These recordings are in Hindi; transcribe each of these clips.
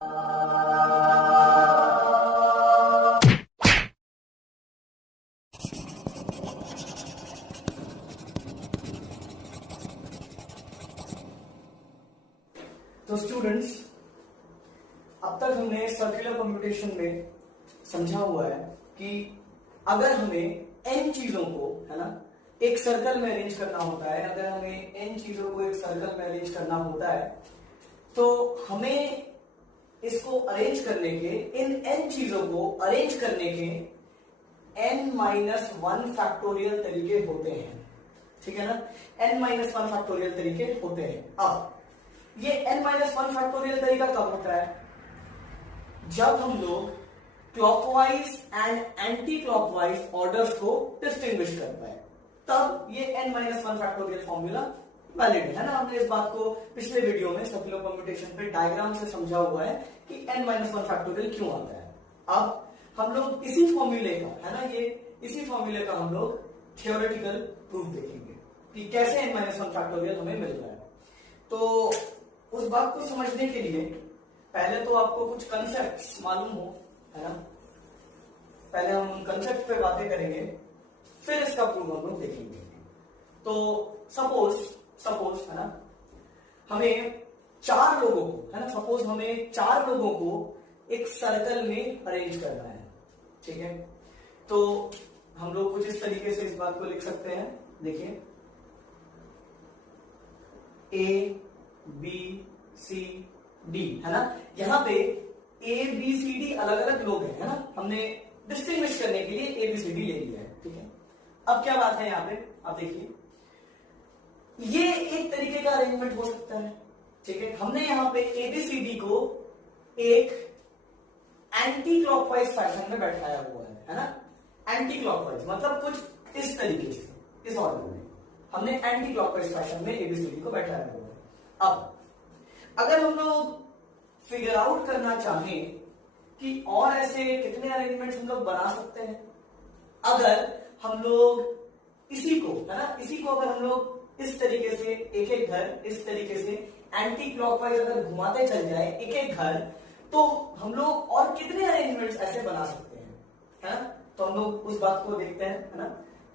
तो स्टूडेंट्स, अब तक हमने सर्कुलर परम्यूटेशन में समझा हुआ है कि अगर हमें n चीजों को, है ना, एक सर्कल में अरेंज करना होता है, अगर हमें n चीजों को एक सर्कल में अरेंज करना होता है, तो हमें इसको अरेंज करने के, इन n चीजों को अरेंज करने के n-1 फैक्टोरियल तरीके होते हैं। ठीक है ना, n-1 फैक्टोरियल तरीके होते हैं। अब ये n-1 फैक्टोरियल तरीका कब होता है? जब हम लोग clockwise and anti clockwise orders को डिस्टिंग्विश कर पाए, तब ये n-1 फैक्टोरियल फॉर्मूला वैलिड है ना। हमने इस बात को पिछले वीडियो में सर्कुलर परम्यूटेशन पे डायग्राम से समझा हुआ है कि n-1 फैक्टोरियल क्यों आता है। अब हम लोग इसी फॉर्मूले का, है ना, ये इसी फॉर्मूले का हम लोग थियोरेटिकल प्रूफ देखेंगे कि कैसे n-1 फैक्टोरियल हमें मिल रहा है। तो उस बात को समझने के लिए पहले तो आपको कुछ कंसेप्ट्स मालूम हो, है ना। पहले हम उन कंसेप्ट पे बातें करेंगे, फिर इसका प्रूफ हम लोग देखेंगे। तो सपोज है ना, हमें 4 लोगों को, है ना, सपोज हमें 4 लोगों को एक सर्कल में अरेंज करना है। ठीक है, तो हम लोग कुछ इस तरीके से इस बात को लिख सकते हैं। देखिए, A B C D, है ना, यहां पे A B C D अलग अलग लोग हैं, है ना, हमने डिस्टिंग्विश करने के लिए A B C D ले लिया है। ठीक है, अब क्या बात है यहां पे, आप देखिए, ये एक तरीके का अरेंजमेंट हो सकता है। ठीक है, हमने यहां पे A B C D को एक एंटी क्लॉकवाइज फैशन में बैठाया हुआ है ना। एंटी क्लॉकवाइज मतलब कुछ इस तरीके से, इस ऑर्डर में हमने एंटी क्लॉकवाइज फैशन में ABCD को बैठाया हुआ है। अब अगर हम लोग फिगर आउट करना चाहें कि और ऐसे कितने अरेंजमेंट्स हम लोग बना सकते हैं, अगर हम लोग इसी को, है ना, इसी को अगर हम लोग इस तरीके से एक एक घर इस तरीके से एंटी क्लॉकवाइज अगर घुमाते चल जाए एक एक घर, तो हम लोग और कितने अरेंजमेंट्स ऐसे बना सकते हैं, है ना। तो हम लोग उस बात को देखते हैं, है ना।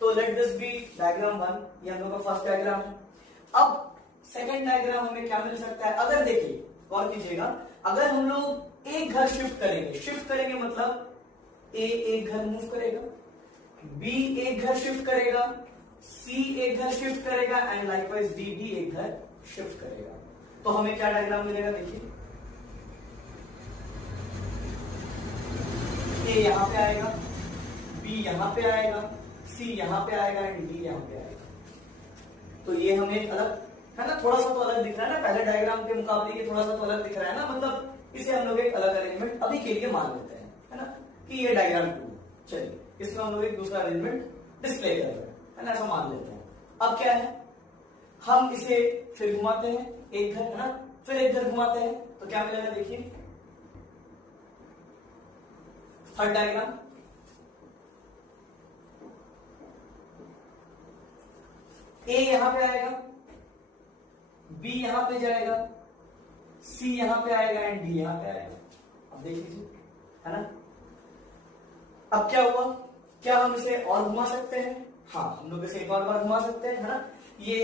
तो लेट दिस बी डायग्राम 1, ये हम लोग का फर्स्ट डायग्राम है। अब सेकंड डायग्राम हमें क्या मिल सकता है? अगर देखिए, गौर कीजिएगा, अगर हम लोग एक घर शिफ्ट करेंगे मतलब A एक घर मूव करेगा, B एक घर शिफ्ट करेगा, C एक घर शिफ्ट करेगा एंड लाइकवाइज D भी एक घर शिफ्ट करेगा, तो हमें क्या डायग्राम मिलेगा? देखिए, A यहां पे आएगा, B यहां पे आएगा, C यहां पे आएगा एंड D यहां पे आएगा। तो ये हमें अलग, है ना, थोड़ा सा तो अलग दिख रहा है ना, पहले डायग्राम के मुकाबले ये थोड़ा सा तो अलग दिख रहा है ना, मतलब इसे हम लोग एक अलग अरेंजमेंट अभी के लिए मान लेते हैं, है ना, कि ये डायग्राम 2। चलिए, इसमें हम लोग एक दूसरा अरेंजमेंट डिस्प्ले कर रहे हैं, है ना, ऐसा मान लेते हैं। अब क्या है, हम इसे फिर घुमाते हैं एक घर, है ना, फिर एक घर घुमाते हैं, तो क्या मिलेगा? देखिए, थर्ड डायग्राम, A यहां पे आएगा, B यहां पे जाएगा, C यहां पे आएगा एंड D यहां पे आएगा। अब देख लीजिए, है ना। अब क्या हुआ? क्या हम इसे और घुमा सकते हैं? हाँ, हम लोग इसे एक और बार घुमा सकते हैं, है ना। ये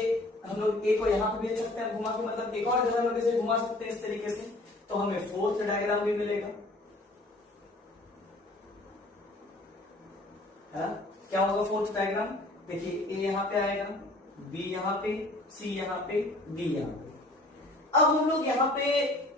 हम लोग A को यहां पे भेज सकते हैं घुमा के, मतलब एक और जगह हम लोग इसे घुमा सकते हैं इस तरीके से, तो हमें फोर्थ डायग्राम भी मिलेगा। है ना, क्या होगा फोर्थ डायग्राम? देखिए, A यहां पे आएगा, B यहां पे, C यहां पे, D यहां पे। अब हम लोग यहाँ पे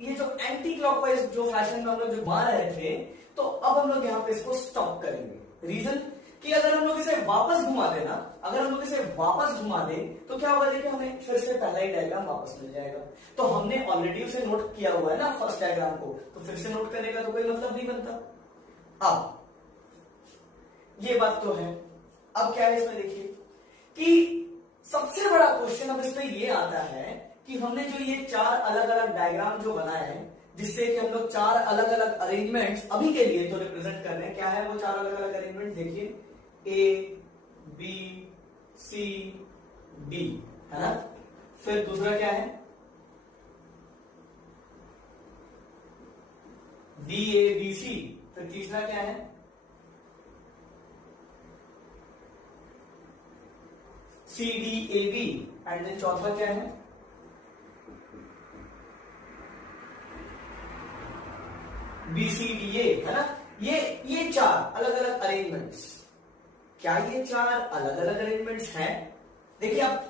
ये जो एंटी क्लॉकवाइज जो फैशन में हम लोग जो घुमा रहे थे, तो अब हम लोग यहाँ पे इसको स्टॉप करेंगे। रीजन कि अगर हम लोग इसे वापस घुमा देना, अगर हम लोग इसे वापस घुमा दें, तो क्या होगा? देखिए, हमें फिर से पहला ही डायग्राम वापस मिल जाएगा। तो हमने ऑलरेडी उसे नोट किया हुआ है ना फर्स्ट डायग्राम को, तो फिर से नोट करने का तो कोई मतलब नहीं बनता। अब ये बात तो है। अब क्या है इसमें? देखिए कि सबसे बड़ा क्वेश्चन अब इसमें ये आता है कि हमने जो ये 4 अलग अलग डायग्राम जो बनाए हैं, जिससे कि हम लोग 4 अलग अलग अरेंजमेंट्स अभी के लिए तो रिप्रेजेंट कर रहे हैं। क्या है वो 4 अलग अलग अरेंजमेंट? देखिए, A B C D, है ना। फिर दूसरा क्या है? DABC, फिर तीसरा क्या है CDAB, एंड देन चौथा क्या है BCDA, है ना। ये चार अलग अलग अरेंजमेंट्स, क्या ये चार अलग अलग अरेंजमेंट्स हैं? देखिए आप,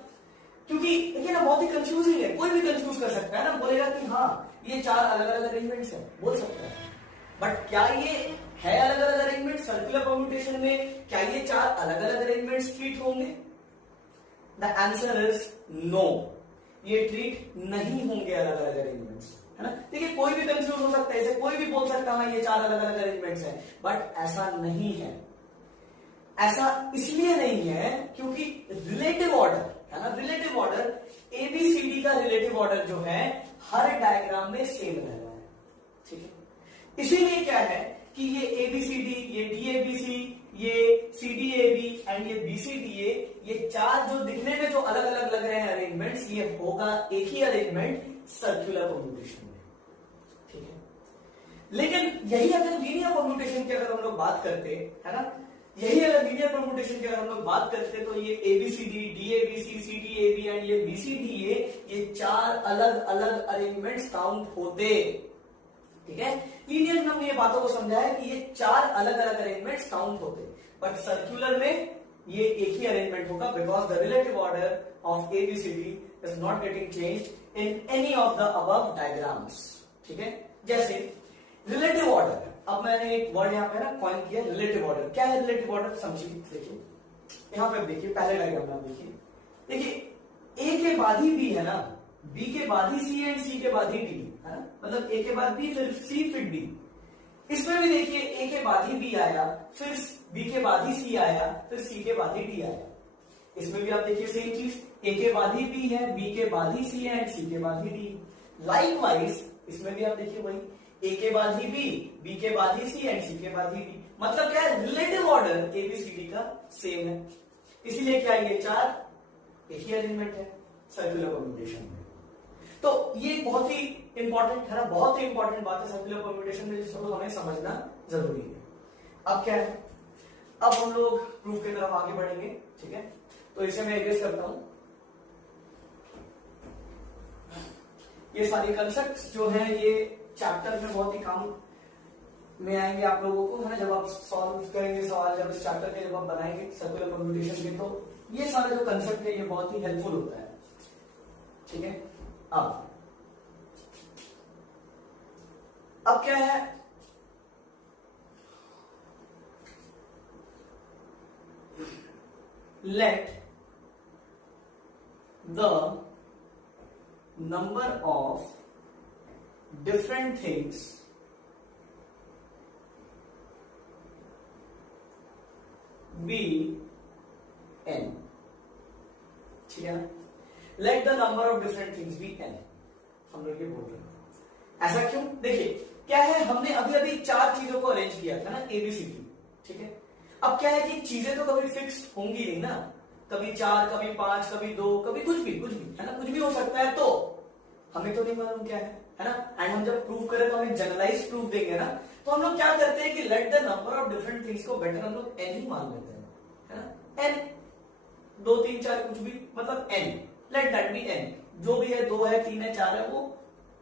क्योंकि देखिए ना बहुत ही कंफ्यूजिंग है, कोई भी कंफ्यूज कर सकता है ना, बोलेगा कि हाँ ये चार अलग अलग अरेंजमेंट्स हैं, बोल सकता है, बट क्या ये है अलग अलग अरेंजमेंट? सर्कुलर परम्यूटेशन में क्या ये चार अलग अलग अरेंजमेंट्स ट्रीट होंगे? द आंसर इज नो, ये ट्रीट नहीं होंगे अलग अलग अरेंजमेंट्स, है ना। देखिए कोई भी कंफ्यूज हो सकता है, ऐसे कोई भी बोल सकता है ये चार अलग अलग अरेंजमेंट्स हैं, बट ऐसा नहीं है। ऐसा इसलिए नहीं है क्योंकि रिलेटिव ऑर्डर, है ना, रिलेटिव ऑर्डर ABCD का रिलेटिव ऑर्डर जो है हर डायग्राम में सेम रह रहा है, ठीक है। इसीलिए क्या है कि ये ABCD, ये DABC, ये CDAB एंड ये BCDA, ये चार जो दिखने में जो अलग अलग लग रहे हैं अरेंजमेंट्स, ये होगा एक ही अरेंजमेंट सर्कुलर परम्यूटेशन में, ठीक है। लेकिन यही अगर लीनियर परम्यूटेशन की अगर हम लोग बात करते, है ना, यही अगर लीनियर परम्यूटेशन की अगर हम लोग बात करते तो ये ABCD, DABC, CDAB एंड ये BCDA, ये चार अलग अलग अरेंजमेंट्स काउंट होते, ठीक है। लीनियर में हमने ये बातों को समझा है कि ये चार अलग अलग अरेंजमेंट्स काउंट होते, बट सर्कुलर में ये एक ही अरेंजमेंट होगा, because the relative order of ABCD is not getting changed in any of the above diagrams, ठीक है। जैसे रिलेटिव ऑर्डर, अब मैंने एक वर्ड यहाँ पे ना कॉइन किया, रिलेटिव ऑर्डर। क्या है रिलेटिव ऑर्डर? समझिए, देखिए यहाँ पे देखिए, पहले डायग्राम में देखिए, देखिए A के बाद ही B है ना, B के बाद ही C एंड C के बाद ही D, है ना, मतलब A के बाद B फिर C फिर D। इसमें भी देखिए A के बाद ही B आया, फिर B के बाद ही C आया, फिर C के बाद ही D आया। इसमें भी आप देखिए सेम चीज, A के बाद ही B है, B के बाद ही C है एंड C के बाद ही D। लाइकवाइज इसमें भी आप देखिए वही, A के बाद ही B के बाद ही C एंड C के बाद ही D। मतलब क्या है, रिलेटिव ऑर्डर ABCD का सेम है, इसीलिए क्या ये चार एक ही अरेंजमेंट है सर्कुलर परम्यूटेशन में। तो ये बहुत ही इंपॉर्टेंट है ना, बहुत ही इंपॉर्टेंट बात है सर्कुलर परम्यूटेशन में, जिसको हमें समझना जरूरी है। अब क्या है, अब हम लोग प्रूफ की तरफ आगे बढ़ेंगे, ठीक है। तो इसे मैं एड्रेस करता हूं, ये सारे कंसेप्ट जो है ये चैप्टर में बहुत ही काम में आएंगे आप लोगों को, है ना, जब आप सॉल्व करेंगे सवाल, जब इस चैप्टर के जब आप बनाएंगे सर्कुलर परम्यूटेशन के, तो ये सारे जो कंसेप्ट है ये बहुत ही हेल्पफुल होता है, ठीक है। अब क्या है, let the number of different things be n, ठीक है ना। let the number of different things be n, हम लोग ये बोल रहे हैं। ऐसा क्यों? देखिए क्या है, हमने अभी अभी चार चीजों को अरेंज किया था ना ABCD, ठीक है। अब क्या है कि चीजें तो कभी फिक्स होंगी नहीं ना, कभी चार, कभी पांच, कभी दो, कभी कुछ भी, है ना, कुछ भी हो सकता है, तो हमें तो नहीं मालूम क्या है ना। एंड हम जब प्रूफ करें तो हमें जनरलाइज प्रूफ देंगे ना, तो हम लोग क्या करते हैं कि let the number of different things को बेटर हम लोग n ही मान लेते हैं, है ना। n, 2 3 4 कुछ भी, मतलब n, let that be n, जो भी है, 2 है, 3 है, 4 है, वो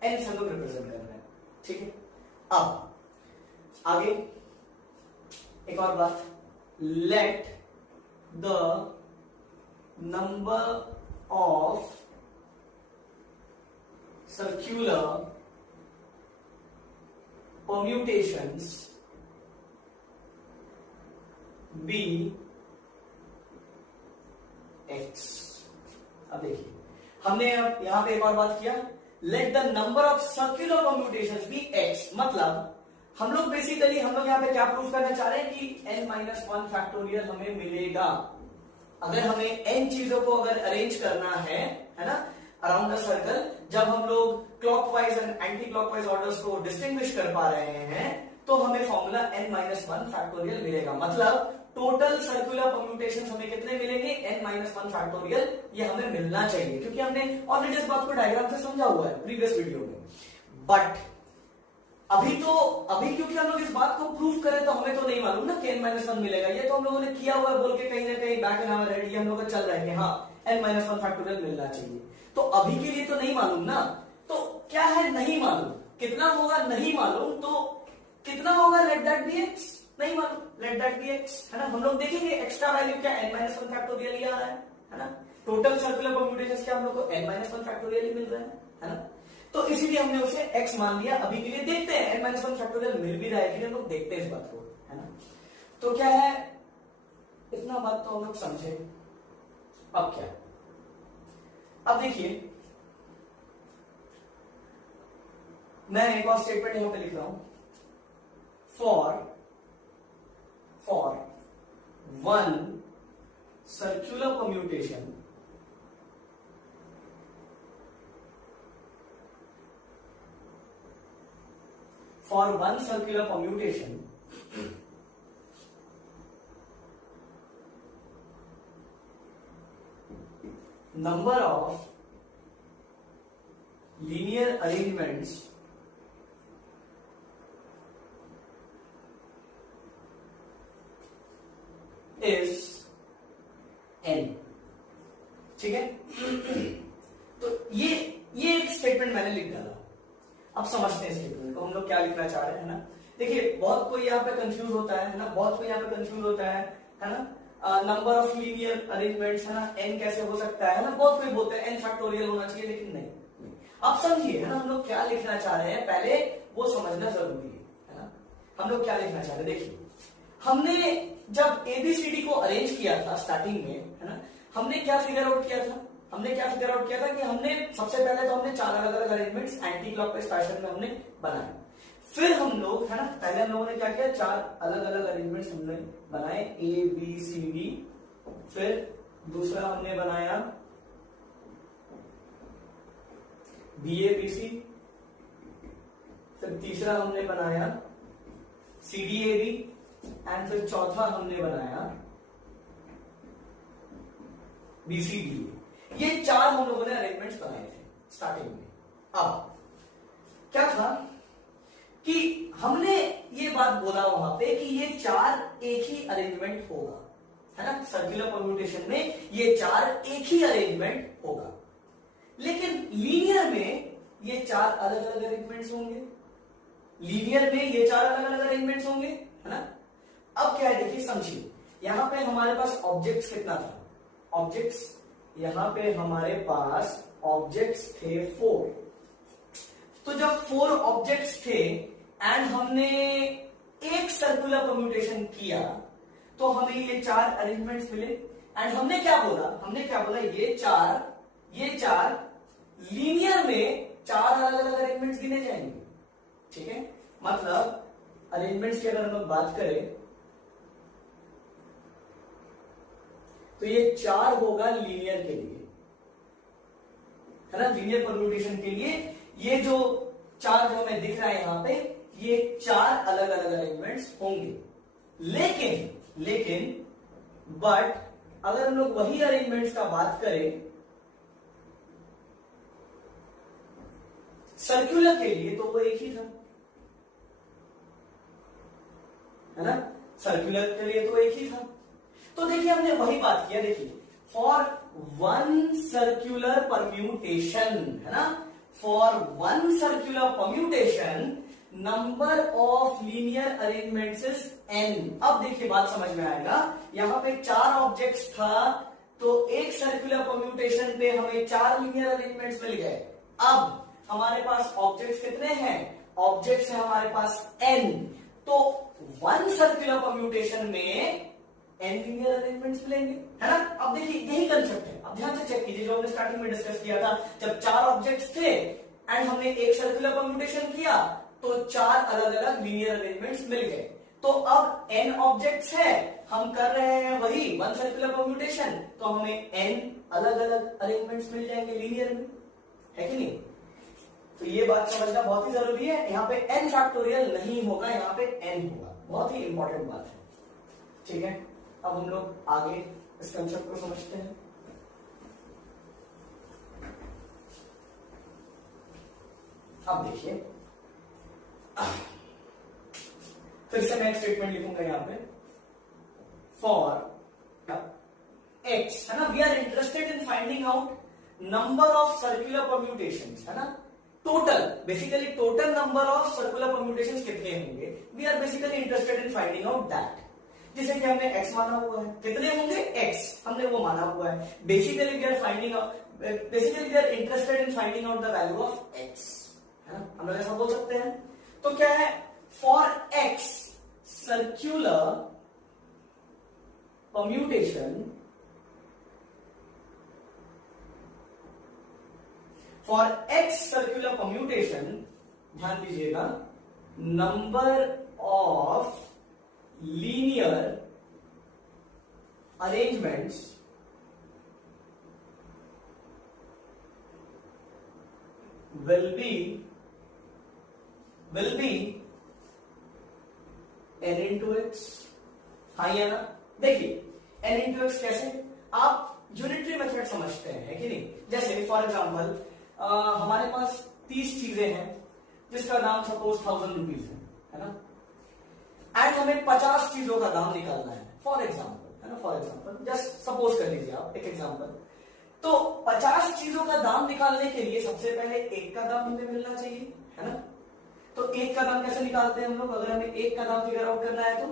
n से हम लोग रिप्रेजेंट कर रहे हैं, ठीक है। अब आगे एक और बात, let the number of circular permutations be x। अब देखिए हमने अब यहां पे एक और बात किया, let the number of circular permutations be x, मतलब हम लोग बेसिकली हम लोग यहाँ पे क्या प्रूफ करना चाह रहे हैं कि n-1 फैक्टोरियल हमें मिलेगा अगर हमें n चीजों को अगर अरेंज करना है ना, अराउंड द सर्कल। जब हम लोग clockwise and anti clockwise orders को डिस्टिंग्विश कर पा रहे हैं तो हमें फॉर्मूला n-1 फैक्टोरियल मिलेगा, मतलब टोटल सर्कुलर परम्यूटेशंस हमें कितने मिलेंगे, n-1 फैक्टोरियल, ये हमें मिलना चाहिए, क्योंकि हमने ऑलरेडी इस बात को डायग्राम से समझा हुआ है प्रीवियस वीडियो में। बट अभी क्योंकि हम लोग इस बात को प्रूव करें तो हमें तो नहीं मालूम ना कि n-1 मिलेगा, ये तो हम लोगों ने किया हुआ है बोल के कहीं ना कहीं बैक इन आवर हेड ये हम लोग का चल रहा है कि हाँ n-1 फैक्टोरियल मिलना चाहिए। तो अभी के लिए तो नहीं मालूम ना, तो क्या है नहीं मालूम, कितना होगा नहीं मालूम, तो कितना होगा लेट दैट बी x, नहीं मालूम लेट दैट बी x, है ना। हम लोग देखेंगे एक्स्ट्रा वैल्यू क्या n-1 फैक्टोरियल ही आ रहा है ना। टोटल सर्कुलर परम्यूटेशंस क्या हम लोग को n-1 फैक्टोरियल ही मिल रहा है ना। तो इसीलिए हमने उसे x मान लिया। अभी के लिए देखते हैं n-1 फैक्टोरियल मिल भी रहा है कि नहीं, हम लोग देखते हैं इस बात को, है ना। तो क्या है, इतना बात तो हम लोग समझे। अब क्या, अब देखिए मैं एक और स्टेटमेंट यहां पे लिख रहा हूं, for one circular permutation for one circular permutation number of linear arrangements is n, ठीक है। तो ये एक स्टेटमेंट मैंने लिख डाला। अब समझते हैं स्टेटमेंट को, हम लोग क्या लिखना चाह रहे हैं ना। देखिए बहुत कोई यहाँ पे कंफ्यूज होता है ना, बहुत कोई यहाँ पे कंफ्यूज होता है ना। नंबर ऑफ लीनियर अरेंजमेंट्स है ना, n कैसे हो सकता है ना, बहुत कोई बोलते हैं n फैक्टोरियल होना चाहिए, लेकिन नहीं। आप समझिए है ना, हम लोग क्या लिखना चाह रहे हैं पहले वो समझना जरूरी है ना। हम लोग क्या लिखना चाह रहे हैं, देखिए हमने जब एबीसीडी को अरेंज किया था स्टार्टिंग में, है ना, हमने क्या फिगर आउट किया था, कि हमने सबसे पहले तो हमने 4 अलग अलग अरेंजमेंट्स एंटी क्लॉकवाइज फैशन में हमने बनाए। फिर हम लोग है ना, पहले हम लोगों ने क्या किया, 4 अलग अलग अरेंजमेंट्स हमने बनाए ए बी सी डी। फिर दूसरा हमने बनाया बी ए बी सी। फिर तीसरा हमने बनाया C D A B. And फिर चौथा हमने बनाया बी सी डी। ये 4 हम लोगों ने अरेंजमेंट्स बनाए थे स्टार्टिंग में। अब क्या था कि हमने ये बात बोला वहां पे कि ये 4 एक ही अरेंजमेंट होगा, है ना। सर्कुलर परम्यूटेशन में ये 4 एक ही अरेंजमेंट होगा, लेकिन लीनियर में ये 4 अलग अलग अरेंजमेंट्स होंगे। लीनियर में ये 4 अलग अलग अरेंजमेंट्स होंगे, है ना। अब क्या है देखिए समझिए, यहां पे हमारे पास ऑब्जेक्ट्स कितना था, ऑब्जेक्ट्स यहां पे हमारे पास ऑब्जेक्ट्स थे 4। तो जब 4 ऑब्जेक्ट्स थे एंड हमने एक सर्कुलर परम्यूटेशन किया तो हमें ये 4 अरेंजमेंट्स मिले। एंड हमने क्या बोला, ये चार लीनियर में 4 अलग अलग अरेंजमेंट्स गिने जाएंगे, ठीक है। मतलब अरेंजमेंट्स की अगर हम लोग बात करें तो ये 4 होगा लीनियर के लिए, है ना, लीनियर परम्यूटेशन के लिए। ये जो 4 जो हमें दिख रहा है यहां पे, ये 4 अलग अलग अरेंजमेंट्स होंगे। लेकिन बट अगर हम लोग वही अरेंजमेंट्स का बात करें सर्कुलर के लिए तो वो एक ही था, है ना, सर्कुलर के लिए तो एक ही था। तो देखिए हमने वही बात किया, देखिए फॉर वन सर्कुलर परम्यूटेशन, है ना, for one circular permutation number of linear arrangements is n। अब देखिए बात समझ में आएगा, यहां पे 4 ऑब्जेक्ट्स था तो एक सर्कुलर परम्यूटेशन पे हमें 4 लीनियर अरेंजमेंट्स मिल गए। अब हमारे पास ऑब्जेक्ट्स कितने हैं, ऑब्जेक्ट्स है हमारे पास n, तो वन सर्कुलर परम्यूटेशन में n लीनियर अरेंजमेंट्स मिलेंगे, है ना। अब देखिए यही कंसेप्ट है, अब ध्यान से चेक कीजिए जो हमने स्टार्टिंग में डिस्कस किया था। जब 4 ऑब्जेक्ट्स थे एंड हमने एक सर्कुलर परम्यूटेशन किया तो 4 अलग अलग लीनियर अरेंजमेंट्स मिल गए। तो अब n ऑब्जेक्ट्स है, हम कर रहे हैं वही वन सर्कुलर परम्यूटेशन, तो हमें n अलग अलग अरेंजमेंट्स मिल जाएंगे लीनियर में, है कि नहीं। तो ये बात समझना बहुत ही जरूरी है, यहां पे n फैक्टोरियल नहीं होगा, यहां पे n होगा, बहुत ही इंपॉर्टेंट बात है, ठीक है। अब हम लोग आगे इस कंसेप्ट को समझते हैं। अब देखिए फिर से मैं एक स्टेटमेंट लिखूंगा यहां पे, फॉर एक्स, है ना, we are interested in finding out number of circular permutations, है ना, total, basically total number of circular permutations कितने होंगे, we are basically interested in finding out that, जैसे कि हमने x माना हुआ है, कितने होंगे x, हमने वो माना हुआ है, basically we are finding out, basically we are interested in finding out the value of x, है ना, हम लोग ऐसा बोल सकते हैं। तो क्या है, for x circular permutation, for x circular permutation, ध्यान दीजिएगा, number of linear arrangements will be n into x, हाँ या ना। देखिए n into x कैसे, आप यूनिटरी मेथड समझते हैं, है कि नहीं। जैसे फॉर एग्जाम्पल हमारे पास 30 चीजें हैं जिसका दाम सपोज 1000 रुपीज है ना, एंड हमें 50 चीजों का दाम निकालना है, फॉर एग्जाम्पल, है ना, फॉर एग्जाम्पल, जस्ट सपोज कर लीजिए आप एक एग्जाम्पल। तो 50 चीजों का दाम निकालने के लिए सबसे पहले एक का दाम हमें मिलना चाहिए, है ना। तो एक का दाम कैसे निकालते हैं हम लोग, अगर हमें एक का दाम फिगर आउट करना है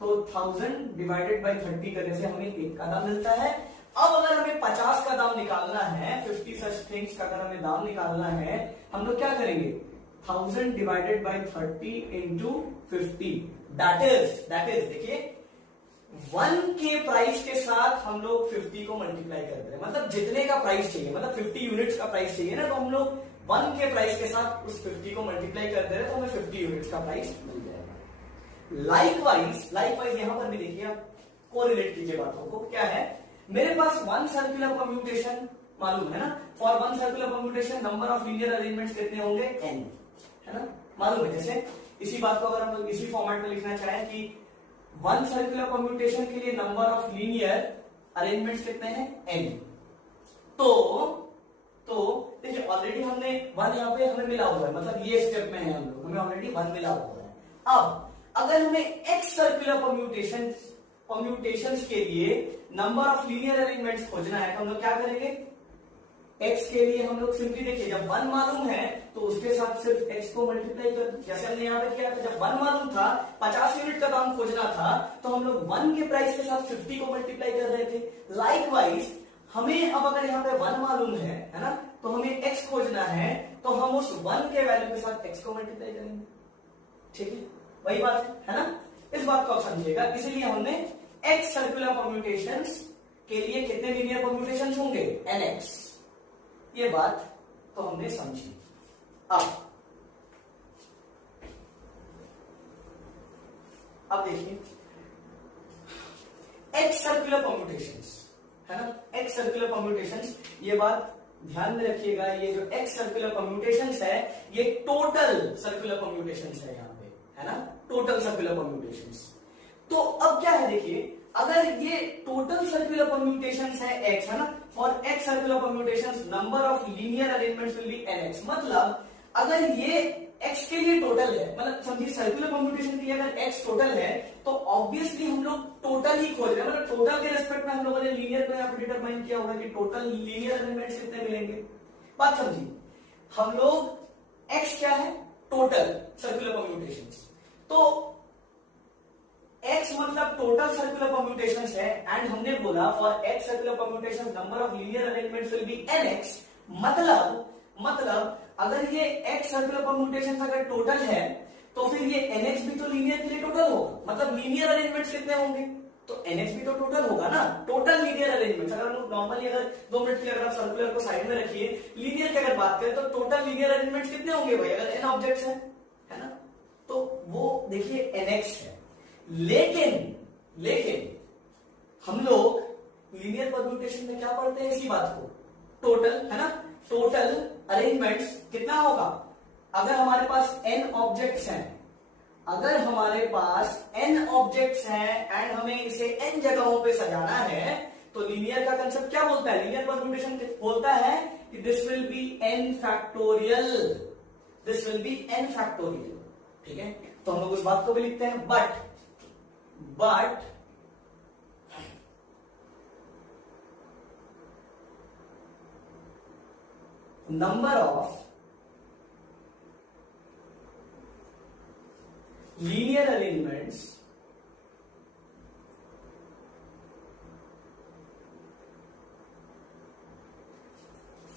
तो 1000 डिवाइडेड बाय 30 करने से हमें एक का दाम मिलता है। अब अगर हमें 50 का दाम निकालना है, 50 सच थिंग्स का अगर हमें दाम निकालना है, हम लोग क्या करेंगे, 1000 divided by 30 into 50, that is देखिए 1 के प्राइस के साथ हम लोग 50 को मल्टीप्लाई करते हैं, मतलब जितने का प्राइस चाहिए, मतलब 50 यूनिट्स का प्राइस चाहिए ना, तो हम लोग 1 के प्राइस के साथ उस 50 को मल्टीप्लाई कर दे रहे हैं, तो हमें 50 यूनिट्स का प्राइस मिल जाएगा। लाइकवाइज यहां पर भी देखिए, आप कोरिलेट कीजिए बातों को। क्या है, मेरे पास 1 सर्कुलर परम्यूटेशन मालूम है ना, for 1 circular permutation number of linear arrangements कितने होंगे, n, है ना, मालूम है। जैसे इसी बात को अगर हम लोग इसी फॉर्मेट में लिखना चाहें कि 1 सर्कुलर परम्यूटेशन के लिए नंबर ऑफ लीनियर अरेंजमेंट्स कितने हैं, n, तो देखिए ऑलरेडी हमने 1 यहाँ पे हमें मिला हुआ है, मतलब ये स्टेप में है हम लोग, हमें ऑलरेडी 1 मिला हुआ है। अब अगर हमें x सर्कुलर परम्यूटेशंस के लिए नंबर ऑफ लीनियर अरेंजमेंट्स खोजना है, तो हम लोग क्या करेंगे, x के लिए हम लोग सिंपली देखिए, जब 1 मालूम है तो उसके साथ सिर्फ x को मल्टीप्लाई कर, जैसे हमने यहाँ पे किया था, जब 1 मालूम था, 50 यूनिट का दाम खोजना था, तो हम लोग 1 के प्राइस के साथ 50 को मल्टीप्लाई कर रहे थे। लाइकवाइज हमें अब अगर यहाँ पे 1 मालूम है ना, तो हमें x खोजना है, तो हम उस 1 के वैल्यू के साथ x को मल्टीप्लाई करेंगे, ठीक है, वही बात है ना। इस बात को आप समझिएगा, इसीलिए हमने x सर्कुलर परम्यूटेशंस के लिए कितने लीनियर परम्यूटेशंस होंगे, nx, ये बात तो हमने समझी। अब देखिए x सर्कुलर परम्यूटेशंस, है ना, x सर्कुलर परम्यूटेशंस, ये बात ध्यान में रखिएगा, ये जो x सर्कुलर परम्यूटेशंस है, ये टोटल सर्कुलर परम्यूटेशंस है यहाँ पे, है ना, टोटल सर्कुलर परम्यूटेशंस। तो अब क्या है, देखिए अगर ये टोटल सर्कुलर परम्यूटेशंस है x, है ना, for x circular permutations number of linear arrangements will be nx, मतलब अगर ये x के लिए टोटल है, मतलब समझिए सर्कुलर परम्यूटेशन के लिए अगर x टोटल है, तो ऑब्वियसली हम लोग टोटल ही खोज रहे हैं, मतलब टोटल के रेस्पेक्ट में हम लोगों ने लीनियर को यहाँ पे डिटरमाइन किया होगा कि टोटल लीनियर अरेंजमेंट्स कितने मिलेंगे। बात समझिए, हम लोग x क्या है, टोटल सर्कुलर परम्यूटेशंस, तो x मतलब टोटल सर्कुलर परम्यूटेशंस है, एंड हमने बोला for x circular permutations number of linear arrangements will be nx, मतलब अगर ये x सर्कुलर परम्यूटेशंस अगर टोटल है, तो फिर ये nx भी तो लीनियर के लिए टोटल होगा, मतलब लीनियर अरेंजमेंट्स कितने होंगे, तो nx भी तो टोटल होगा ना, टोटल लीनियर अरेंजमेंट्स। अगर हम नॉर्मली अगर 2 मिनट के लिए अगर आप सर्कुलर को साइड में रखिए, लीनियर की अगर बात करें तो टोटल लीनियर अरेंजमेंट्स कितने होंगे भाई, अगर n ऑब्जेक्ट्स है ना, तो वो देखिए nx है। लेकिन हम लोग लीनियर परम्यूटेशन में क्या पढ़ते हैं, इसी बात को, टोटल, है ना, टोटल अरेंजमेंट्स कितना होगा, अगर हमारे पास n ऑब्जेक्ट्स हैं, अगर हमारे पास n ऑब्जेक्ट्स हैं एंड हमें इसे n जगहों पे सजाना है, तो लीनियर का कंसेप्ट क्या बोलता है, लीनियर परम्यूटेशन बोलता है कि this will be n factorial, ठीक है, तो हम लोग उस बात को भी लिखते हैं, but number of linear arrangements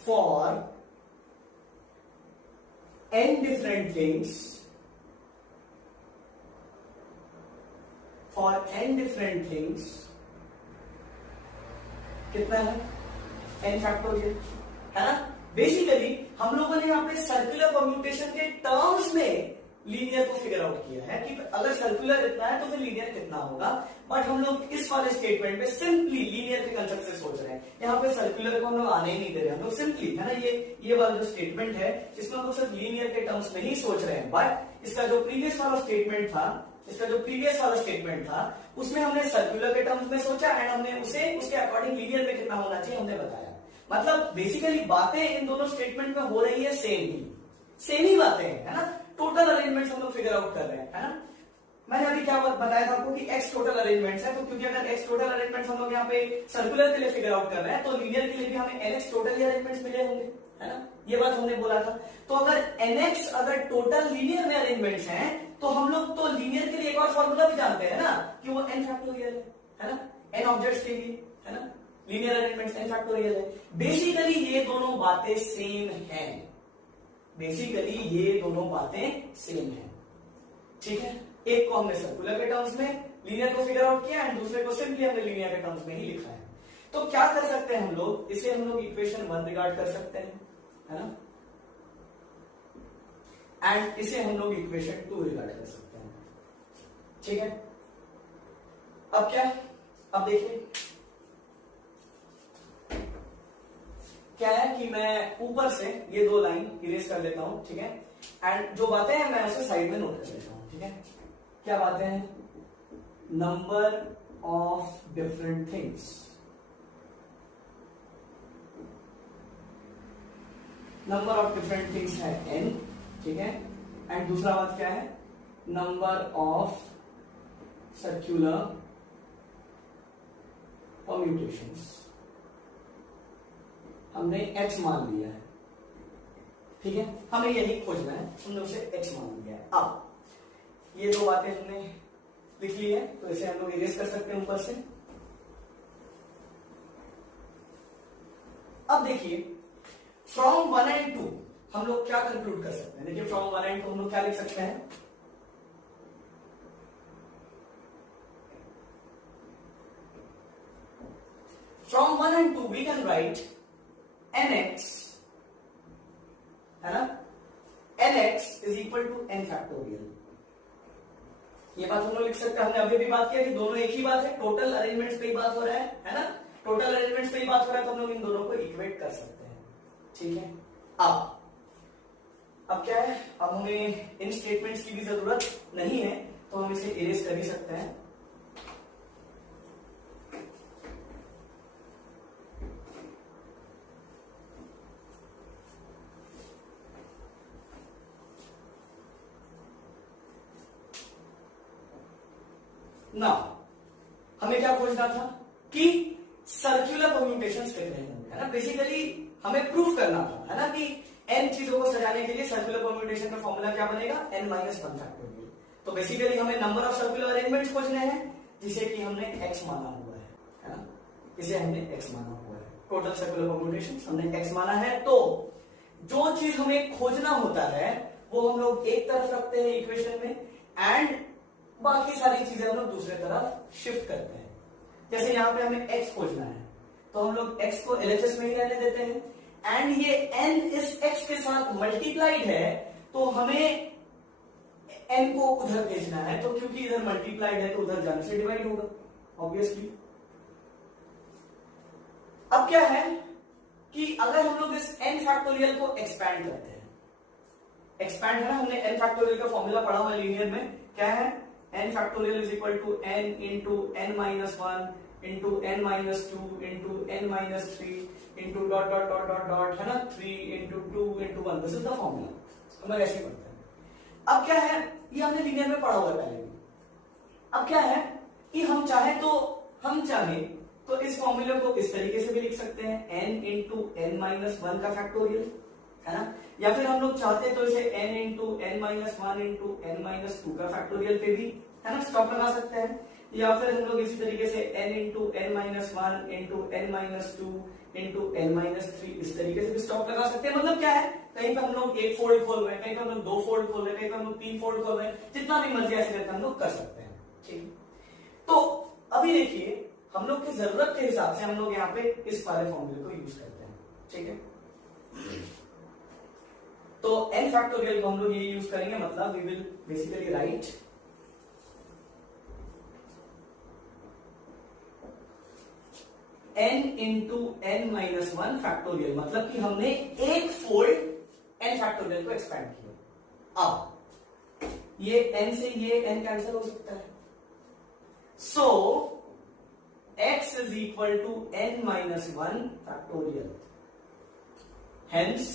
for n different things कितना है n फैक्टोरियल, है ना। बेसिकली हम लोगों ने यहाँ पे सर्कुलर परम्यूटेशन के टर्म्स में लीनियर को फिगर आउट किया है कि अगर सर्कुलर इतना है तो फिर लीनियर कितना होगा, बट हम लोग इस वाले स्टेटमेंट में सिंपली लीनियर के कंसेप्ट से सोच रहे हैं। यहाँ पे सर्कुलर को हम लोग आने ही नहीं दे रहे, हम लोग सिंपली, है ना, ये वाला जो स्टेटमेंट है इसमें हम लोग सिर्फ लीनियर के टर्म्स में ही सोच रहे हैं। बट इसका जो प्रीवियस वाला स्टेटमेंट था उसमें हमने सर्कुलर के टर्म्स में सोचा एंड हमने उसे उसके अकॉर्डिंग लीनियर में कितना होना चाहिए हमने बताया। मतलब बेसिकली बातें इन दोनों स्टेटमेंट में हो रही है सेम ही बातें हैं, है ना। टोटल अरेंजमेंट्स हम लोग फिगर आउट कर रहे हैं, है ना। मैंने अभी क्या बताया था आपको कि x टोटल अरेंजमेंट्स है, तो क्योंकि अगर x टोटल अरेंजमेंट्स हम लोग यहाँ पे सर्कुलर के लिए फिगर आउट कर रहे हैं तो लीनियर के लिए भी हमें nx टोटल ही अरेंजमेंट्स मिले होंगे, है ना। ये बात हमने बोला था। तो अगर nx अगर टोटल लीनियर में अरेंजमेंट्स हैं तो हम लोग तो लीनियर के लिए एक और फॉर्मूला भी जानते हैं ना कि वो n फैक्टोरियल है ना, n ऑब्जेक्ट्स के लिए, है ना। लीनियर अरेंजमेंट्स n फैक्टोरियल है। बेसिकली ये दोनों बातें सेम हैं, ठीक है। एक को हमने सर्कुलर के टर्म्स में लीनियर को फिगर आउट किया एंड दूसरे को सिंपली हमने लीनियर के टर्म्स में ही लिखा है। तो क्या कर सकते हैं हम लोग, इसे हम लोग इक्वेशन 1 रिगार्ड कर सकते हैं, है ना, एंड इसे हम लोग इक्वेशन 2 रिगार्ड कर सकते हैं, ठीक है। अब क्या, अब देखिए क्या है कि मैं ऊपर से ये 2 लाइन इरेज कर लेता हूं, ठीक है, एंड जो बातें हैं मैं उसे साइड में नोट कर लेता हूं, ठीक है। क्या बातें हैं, नंबर ऑफ डिफरेंट थिंग्स, है n, ठीक है, एंड दूसरा बात क्या है, नंबर ऑफ सर्कुलर परम्यूटेशंस हमने x मान लिया है, ठीक है। हमें यही खोजना है, हमने उसे x मान लिया है। अब ये 2 बातें हमने लिख ली है तो इसे हम लोग इरेज कर सकते हैं ऊपर से। अब देखिए फ्रॉम 1 एंड 2 हम लोग क्या कंक्लूड कर सकते हैं। देखिए फ्रॉम 1 एंड 2 हम लोग क्या लिख सकते हैं, from 1 and 2 we can write nx, है ना, nx is equal to n factorial. ये बात हम लोग लिख सकते हैं, हमने अभी भी बात किया कि दोनों एक ही बात है, टोटल अरेंजमेंट्स पे ही बात हो रहा है ना, टोटल अरेंजमेंट्स पे ही बात हो रहा है, तो हम लोग इन दोनों को इक्वेट कर सकते हैं, ठीक है। अब क्या है, अब हमें इन स्टेटमेंट्स की भी जरूरत नहीं है तो हम इसे इरेज कर ही सकते हैं। ना हमें क्या खोजना था कि सर्कुलर परम्यूटेशंस कितने होंगे, है ना। बेसिकली हमें प्रूफ करना था, है ना, कि n चीजों को सजाने के लिए सर्कुलर परम्यूटेशन का फॉर्मूला क्या बनेगा, n - 1 फैक्टोरियल। तो बेसिकली हमें नंबर ऑफ सर्कुलर अरेंजमेंट्स खोजने हैं जिसे कि हमने x माना हुआ है ना, इसे हमने x माना हुआ है। टोटल सर्कुलर परम्यूटेशंस हमने x माना है, तो जो चीज हमें खोजना होता है वो हम लोग एक तरफ रखते हैं इक्वेशन में एंड बाकी सारी चीजें हम लोग दूसरे तरफ शिफ्ट करते हैं। जैसे यहाँ पे हमें x खोजना है तो हम लोग x को LHS में ही रहने देते हैं एंड ये n इस x के साथ मल्टीप्लाइड है तो हमें n को उधर भेजना है, तो क्योंकि इधर मल्टीप्लाइड है तो उधर जाने से डिवाइड होगा ऑब्वियसली। अब क्या है कि अगर हम लोग इस n फैक्टोरियल को एक्सपैंड करते हैं, एक्सपैंड है ना, हमने n फैक्टोरियल का फॉर्मूला पढ़ा हुआ लीनियर में, क्या है, n factorial is equal to n into n minus 1 into n minus 2 into n minus 3 into dot dot dot dot dot, है ना, 3 into 2 into 1, this is the formula. हम ऐसे ही पढ़ते हैं। अब क्या है, ये हमने लीनियर में पढ़ा हुआ है पहले भी। अब क्या है कि हम चाहे तो इस फॉर्मूले को इस तरीके से भी लिख सकते हैं, n into N minus one का फैक्टोरियल, है ना, या फिर हम लोग चाहते हैं तो इसे n into N minus one into N minus two का फैक्टोरियल पे भी, है ना, स्टॉप लगा सकते हैं, या फिर हम लोग इसी तरीके से n into N minus one into N minus two into N minus three इस तरीके से भी स्टॉप लगा सकते हैं। मतलब क्या है, कहीं पे हम लोग एक फोल्ड खोल रहे हैं, कहीं पे हम लोग दो फोल्ड खोल रहे हैं, कहीं पे हम लोग तीन फोल्ड खोल रहे हैं, जितना भी मर्जी ऐसे करके हम लोग कर सकते हैं। ठीक, तो अभी देखिए हम लोग की जरूरत के हिसाब से हम लोग यहाँ पे इस वाले फॉर्मूले को यूज करते हैं। ठीक है, तो n फैक्टोरियल को हम लोग ये यूज करेंगे, मतलब we will basically write n into N minus one factorial, मतलब कि हमने एक फोल्ड n फैक्टोरियल को एक्सपेंड किया। अब ये n से ये n कैंसिल हो सकता है, सो x is equal to n minus 1 factorial, hence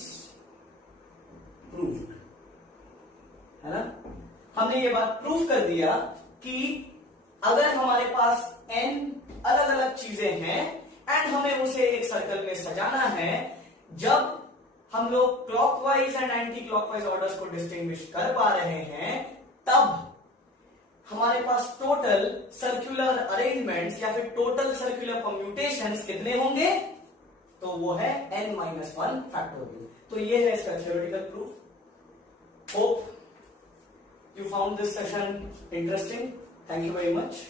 proved, है ना। हमने ये बात प्रूव कर दिया कि अगर हमारे पास n अलग अलग चीजें हैं एंड हमें उसे एक सर्कल में सजाना है, जब हम लोग clockwise and anti clockwise orders को डिस्टिंग्विश कर पा रहे हैं, तब हमारे पास टोटल सर्कुलर अरेंजमेंट्स या फिर टोटल सर्कुलर कम्यूटेशंस कितने होंगे, तो वो है n माइनस वन फैक्टोरियल। तो ये है इसका theoretical proof. Hope you found this session interesting. Thank you very much.